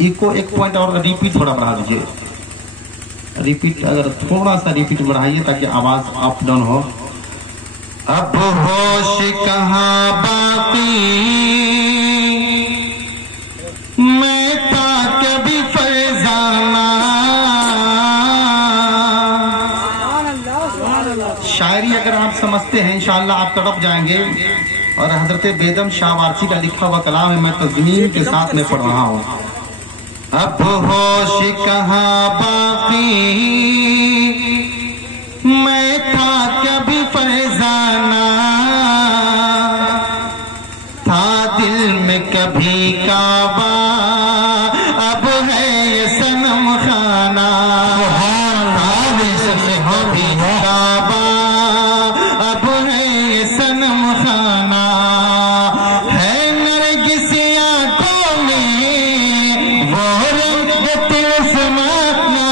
Eco एक point और repeat थोड़ा बढ़ा दीजिए। रिपीट अगर थोड़ा सा रिपीट बढ़ाइए ताकि आवाज अप डाउन हो। अब होश कहाँ बाकी मैं था कभी फैजाना। शायरी अगर आप समझते हैं इंशाअल्लाह आप तड़प जाएंगे। और हजरत बेदम शाह वारसी का लिखा हुआ कलाम है, मैं तज़मीन के साथ में पढ़ रहा हूँ। अब होश कहाँ बाकी मैं था कभी फैजाना, था दिल में कभी काबा अब है ये सनम खाना। था दिल में कभी काबा अब है ये सनम खाना। है नरगिस आंखों में वो रंग तिलस्माना।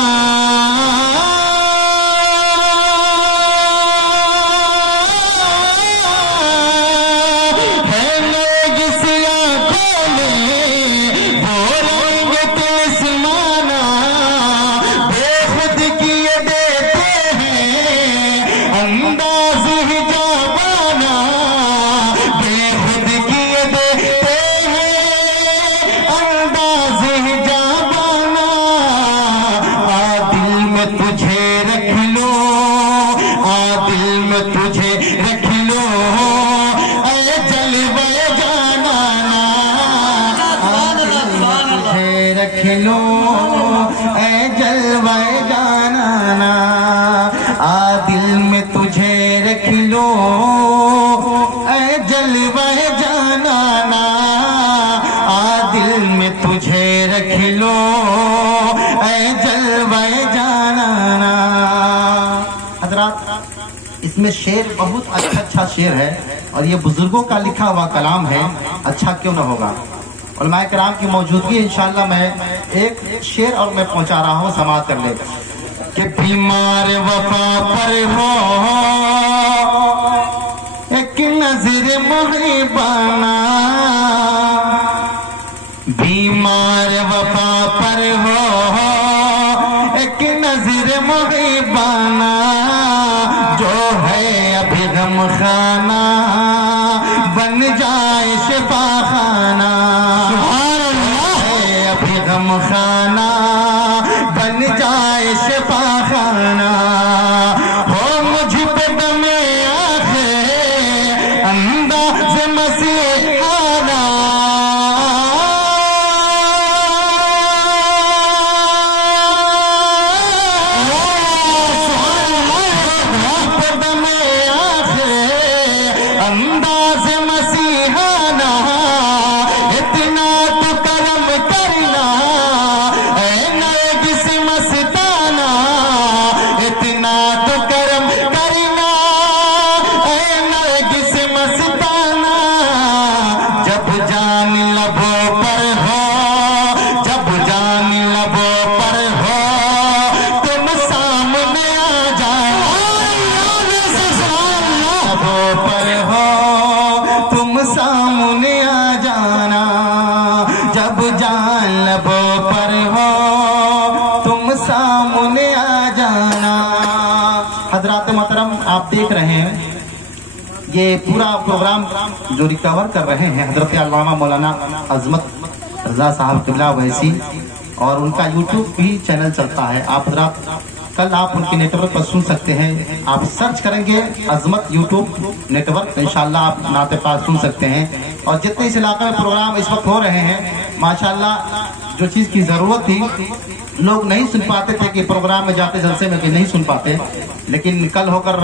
है नरगिस आंखों में वो रंग तिलस्माना। बेखुद किए देते हैं अंदाज हिजाबाना। बेखुद किए देते हैं अंदाज हिजाबाना। आ दिल में तुझे रख लो, आ दिल में तुझे रख लो, ऐ जलवे जाना। आ दिल में तुझे रख लो, ऐ जलवे जाना। आ दिल में तुझे रख लो, ऐ जलवे जाना। आ दिल में तुझे रख लो, ऐ जलवे जाना। हजरात, इसमें शेर बहुत अच्छा शेर है और ये बुजुर्गों का लिखा हुआ कलाम है। अच्छा क्यों न होगा। उलमाए किराम की मौजूदगी इंशाअल्लाह मैं एक शेर और मैं पहुंचा रहा हूँ, समाअत कर ले। कि बीमार वफा पर हो एक नजर मुहिबाना। बीमार वफा पर हो एक नजर मुहिबाना। जो है अभी गम खाना बन जाए शिफा खाना। है अभी गम खाना बन जाए शिफा खाना। हो मुझ पे दमे आखे अंदाज मसीहाना। दमे आखे अंदाज मसीहाना। इतना तो करम करना ऐ नरगिस मस्ताना। इतना तो करम करना ऐ नरगिस मस्ताना। जब जान लबों पर हो, जब जान लबों पर हो, तुम सामने आ जाओ। लबों पर हो तुम सामने आ जाना। जब जान लबों पर हो तुम सामने आ जाना। हजरात मोहतरम, आप देख रहे हैं ये पूरा प्रोग्राम जो रिकवर कर रहे हैं हजरत अल्लामा मौलाना अजमत रजा साहब किबला वैसी, और उनका यूट्यूब भी चैनल चलता है। आप हजरात कल आप उनके नेटवर्क पर सुन सकते हैं। आप सर्च करेंगे अजमत यूट्यूब नेटवर्क, इंशाअल्लाह आप नाते पास सुन सकते हैं। और जितने इस इलाके में प्रोग्राम इस वक्त हो रहे हैं माशाअल्लाह, जो चीज की जरूरत थी लोग नहीं सुन पाते थे कि प्रोग्राम में जाते जलसे में कि नहीं सुन पाते, लेकिन कल होकर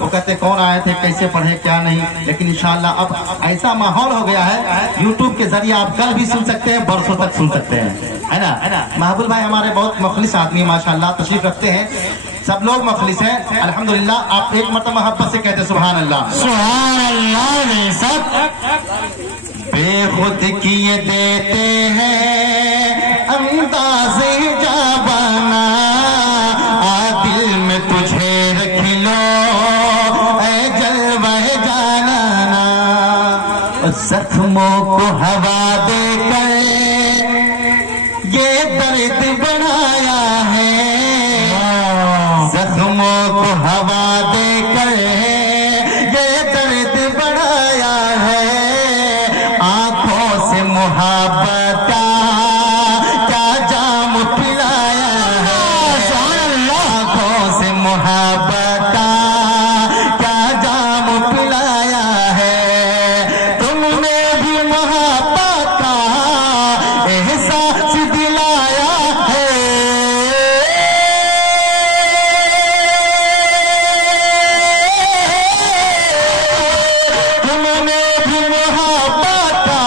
वो कहते कौन आए थे, कैसे पढ़े, क्या नहीं। लेकिन इंशाअल्लाह अब ऐसा माहौल हो गया है यूट्यूब के जरिए आप कल भी सुन सकते हैं, बरसों तक सुन सकते हैं, है ना। महबूब भाई हमारे बहुत मुखलिस आदमी माशाअल्लाह तशरीफ रखते हैं। सब लोग मुखलिस हैं अल्हम्दुलिल्लाह। आप एक मरतबा मोहब्बत से कहते सुभान अल्लाह। सुभान अल्लाह। सब बेखुद किए देते हैं अंदाज़ हिजाबाना। आ दिल में तुझे रख लो ऐ जल जख्मों को हवा देकर ये दर्द बनाया है, जख्मों को हवा देकर ये दर्द बनाया है। आंखों से मुहब्बत का क्या जाम पिलाया है, आंखों से मुहब्बत का क्या जाम पिलाया है। तुमने भी मोहब्बत का एहसास दिलाया है, तुमने भी मोहब्बत का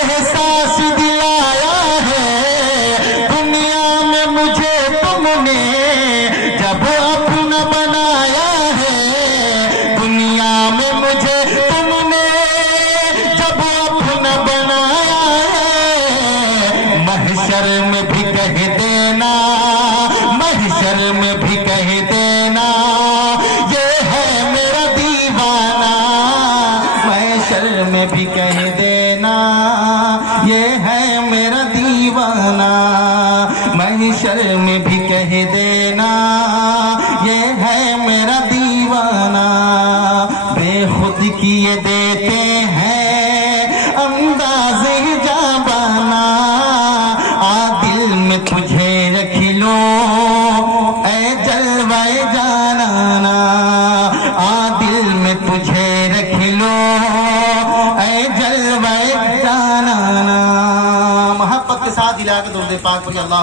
एहसास दिलाया है। दुनिया में मुझे तुमने जब अपना बनाया है, दुनिया में मुझे तुमने जब अपना बनाया है। महशर में भी कह देना, महशर में भी कह देना ये है मेरा दीवाना, महशर में भी कह देना ये है मेरा दीवाना, महशर में भी कह देना ये है मेरा दीवाना। बेखुद किए देते हैं अंदाज़ जाबाना, दिल में तुझे रख लो ऐ जलवाए जानाना, दिल में तुझे रख लो ऐ जलवाए जानाना। मोहब्बत के साथ दिला के दो दे पाक अल्लाह।